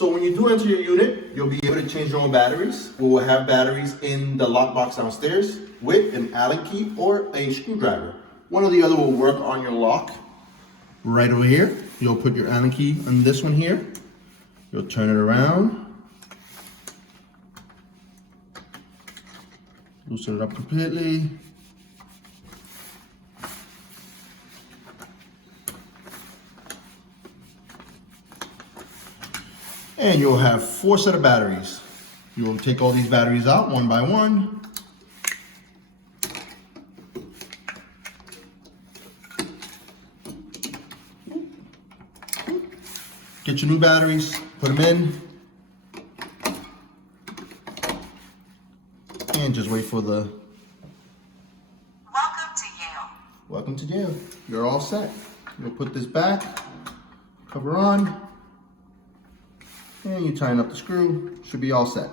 So when you do enter your unit, you'll be able to change your own batteries. We will have batteries in the lockbox downstairs with an Allen key or a screwdriver. One or the other will work on your lock. Right over here, you'll put your Allen key on this one here. You'll turn it around. Loosen it up completely. And you'll have 4 sets of batteries. You will take all these batteries out one by one. Get your new batteries, put them in. And just wait for the... Welcome to Yale. Welcome to Yale. You're all set. You'll put this back, cover on, and you tighten up the screw. Should be all set.